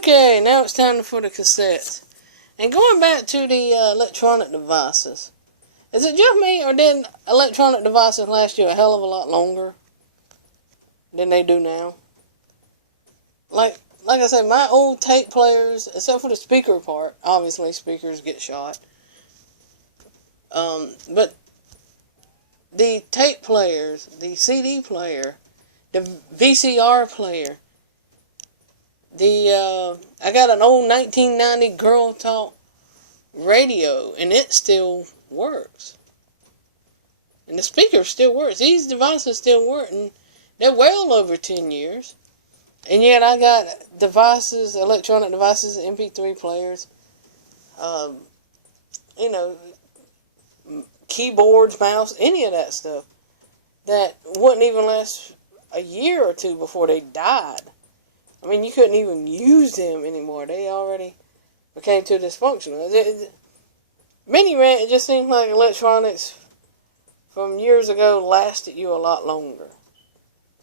Okay, now it's time for the cassettes. And going back to the electronic devices, is it just me, or did electronic devices last you a hell of a lot longer than they do now? Like I said, my old tape players, except for the speaker part, obviously speakers get shot. But the tape players, the CD player, the VCR player, I got an old 1990 Girl Talk radio, and it still works. And the speaker still works. These devices still work, and they're well over 10 years. And yet I got devices, electronic devices, MP3 players, keyboards, mouse, any of that stuff that wouldn't even last a year or two before they died. I mean, you couldn't even use them anymore. They already became too dysfunctional. Mini rant, it just seems like electronics from years ago lasted you a lot longer.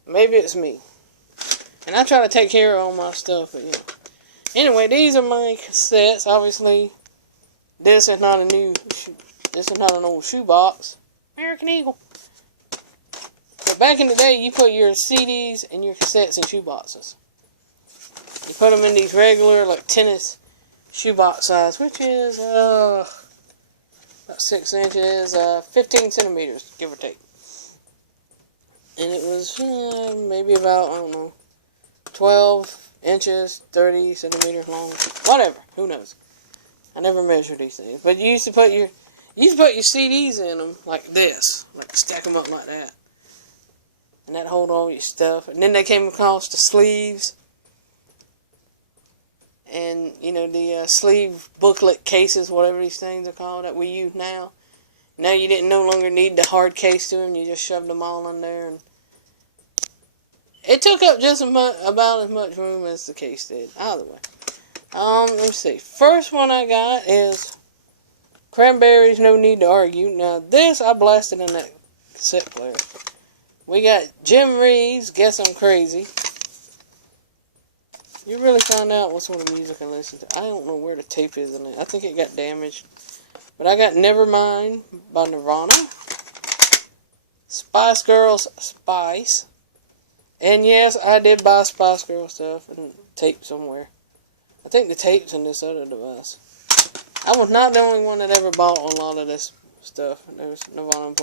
Maybe it's me. And I try to take care of all my stuff, but Anyway, these are my cassettes. Obviously, this is not an old shoebox. American Eagle. But back in the day, you put your CDs and your cassettes in shoeboxes. You put them in these regular, like, tennis shoebox size, which is, about 6 inches, 15 centimeters, give or take. And it was, maybe about, I don't know, 12 inches, 30 centimeters long, whatever, who knows. I never measured these things. But you used to put your CDs in them like this, like stack them up like that. And that'd hold all your stuff. And then they came across the sleeves. And, the sleeve booklet cases, whatever these things are called that we use now. Now you didn't no longer need the hard case to them. You just shoved them all in there. And it took up just about as much room as the case did. Either way. Let me see. First one I got is Cranberries, No Need to Argue. Now, this I blasted in that cassette player. We got Jim Reeves, Guess I'm Crazy. You really find out what sort of music I listen to. I don't know where the tape is in it. I think it got damaged. But I got Nevermind by Nirvana. Spice Girls, Spice. And yes, I did buy Spice Girl stuff and tape somewhere. I think the tape's in this other device. I was not the only one that ever bought a lot of this stuff. There's Nirvana.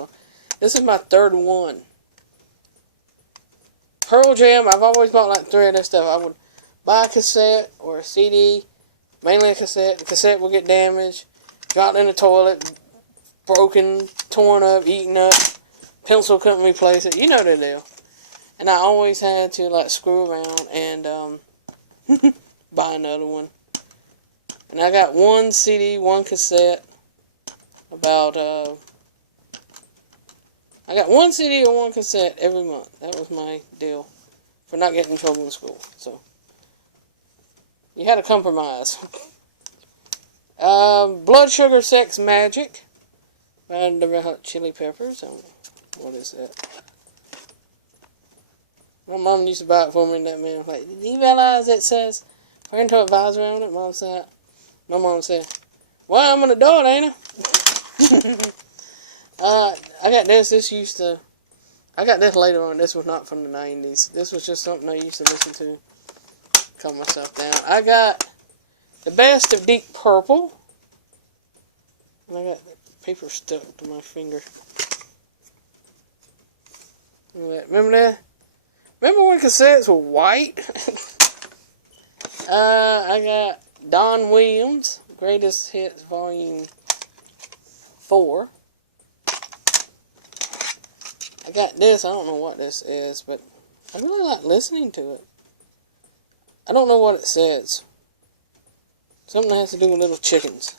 This is my third one. Pearl Jam, I've always bought like 3 of this stuff. I would buy a cassette or a CD, mainly a cassette. The cassette will get damaged, dropped in the toilet, broken, torn up, eaten up. Pencil couldn't replace it. You know the deal. And I always had to like screw around and buy another one. And I got 1 CD, 1 cassette. I got 1 CD or 1 cassette every month. That was my deal for not getting in trouble in school. So you had to compromise. Blood Sugar Sex Magic by the Red Hot Chili Peppers. What is that? My mom used to buy it for me, and that man was like, "Do you realize it says parental advisory on it?" My mom said, "Well, I'm an adult, ain't I?" I got this. I got this later on. This was not from the 90s. This was just something I used to listen to. Calm myself down. I got the best of Deep Purple. And I got the paper stuck to my finger. Remember that? Remember when cassettes were white? I got Don Williams, Greatest Hits Volume 4. I got this. I don't know what this is, but I really like listening to it. I don't know what it says. Something that has to do with little chickens.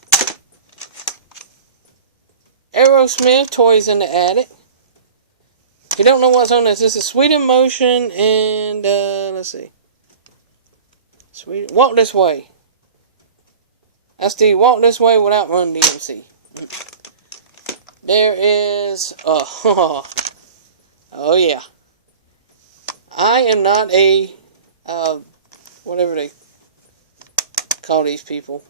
Aerosmith, Toys in the Attic. If you don't know what's on this is Sweet Emotion and, let's see. Walk This Way. That's the Walk This Way Without Run DMC. There is, oh yeah. I am not a, call these people?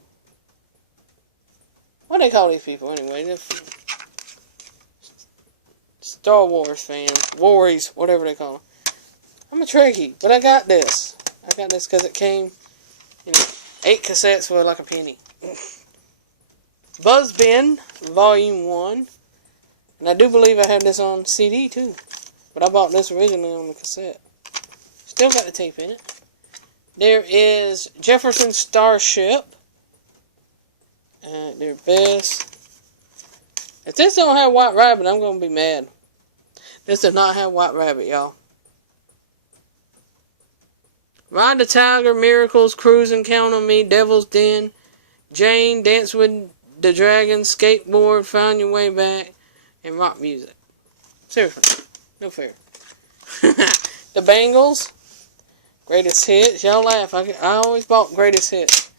What do they call these people anyway? They're Star Wars fans, Warriors, whatever they call them. I'm a Trekkie, but I got this. I got this because it came, 8 cassettes for like a penny. Buzzbin, Volume 1. And I do believe I have this on CD too. But I bought this originally on the cassette. Still got the tape in it. There is Jefferson Starship. Their best. If this don't have White Rabbit, I'm going to be mad. This does not have White Rabbit, y'all. Ride the Tiger, Miracles, Cruising, Count on Me, Devil's Den, Jane, Dance with the Dragon, Skateboard, Find Your Way Back, and Rock Music. Seriously. No fair. The Bangles, Greatest Hits. Y'all laugh. I always bought Greatest Hits.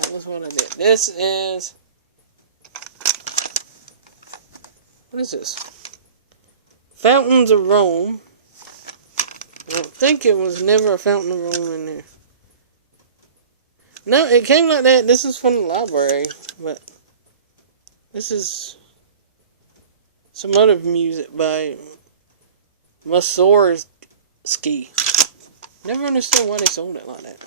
That was what I did. This is... What is this? Fountains of Rome. I don't think it was never a Fountain of Rome in there. No, it came like that. This is from the library. But this is some other music by Mussorgsky. Never understood why they sold it like that.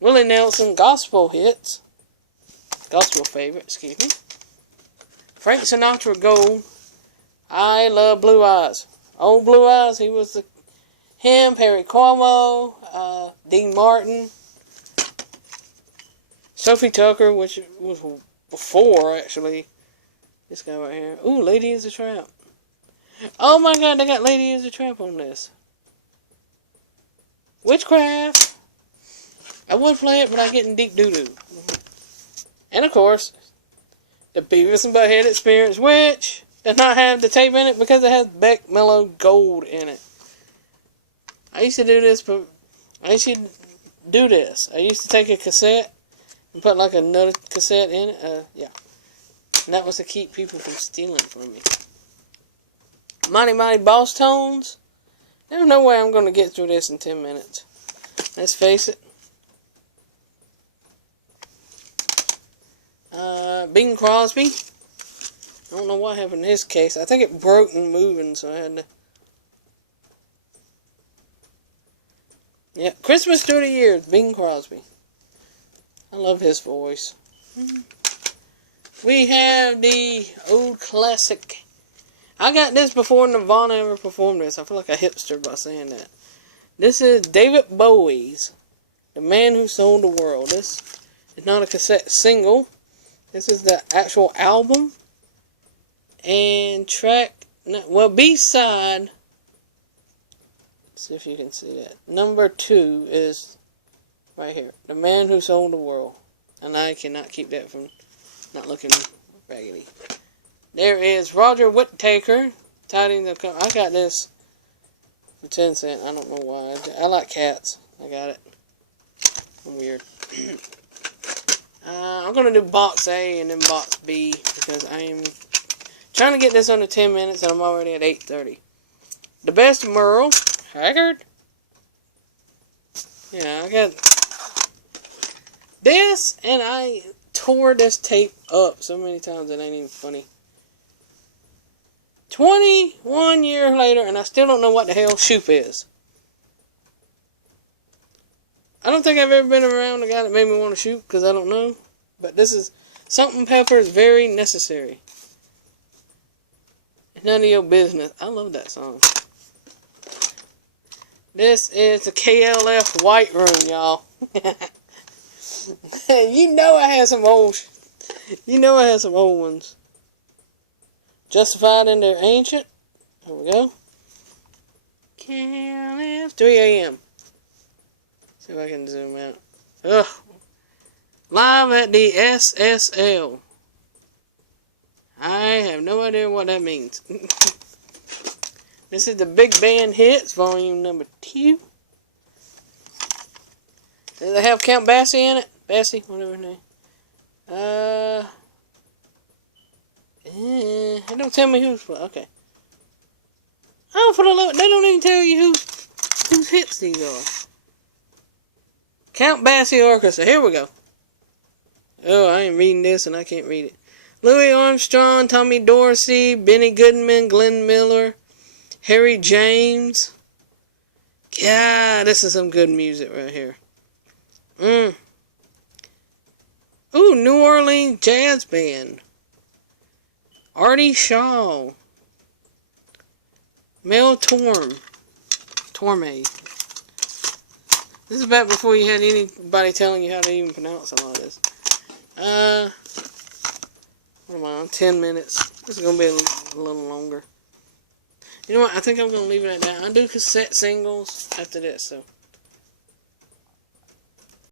Willie Nelson, Gospel Hits. Gospel Favorite, excuse me. Frank Sinatra, Gold. I Love Blue Eyes. Old Blue Eyes, he was him, Perry Como, Dean Martin. Sophie Tucker, which was before, actually. This guy right here. Ooh, Lady is a Tramp. Oh my god, they got Lady is a Tramp on this. Witchcraft. I would play it, but I get in deep doo-doo. And of course, the Beavis and Butthead Experience, which does not have the tape in it because it has Beck Mellow Gold in it. I used to do this, but I used to take a cassette and put like another cassette in it. Yeah. And that was to keep people from stealing from me. Mighty Mighty Boss Tones. There's no way I'm going to get through this in 10 minutes. Let's face it. Bing Crosby. I don't know what happened in his case. I think it broke and moving, so I had to... Yeah, Christmas Through the Years, Bing Crosby. I love his voice. We have the old classic. I got this before Nirvana ever performed this. I feel like a hipster by saying that. This is David Bowie's The Man Who Sold the World. This is not a cassette single. This is the actual album. And track, well, B-side, let's see if you can see that. Number 2 is right here. The Man Who Sold the World. And I cannot keep that from not looking raggedy. There is Roger Whittaker. I got this for 10 cents. I don't know why. I like cats. I got it. I'm weird. I'm going to do box A and then box B because I am trying to get this under 10 minutes and I'm already at 8:30. The Best of Merle Haggard. Yeah, I got this and I tore this tape up so many times it ain't even funny. 21 years later and I still don't know what the hell Shoop is. I don't think I've ever been around a guy that made me want to shoot because I don't know. But this is Something Pepper is Very Necessary. It's none of your business. I love that song. This is the KLF White Room, y'all. You know I had some old ones. Justified in Their Ancient. There we go. KLF 3 a.m. See if I can zoom out. Ugh. Live at the SSL. I have no idea what that means. This is the Big Band Hits, volume number 2. Does it have Count Basie in it? Basie, whatever his name. It don't tell me who's. Okay. Oh, for the love, they don't even tell you whose hits these are. Count Basie Orchestra. Here we go. Oh, I ain't reading this and I can't read it. Louis Armstrong, Tommy Dorsey, Benny Goodman, Glenn Miller, Harry James. Yeah, this is some good music right here. Ooh, New Orleans Jazz Band. Artie Shaw. Mel Torme. This is back before you had anybody telling you how to even pronounce all of this. Come on, 10 minutes. This is going to be a little longer. You know what? I think I'm going to leave it at that. I'll do cassette singles after this, so.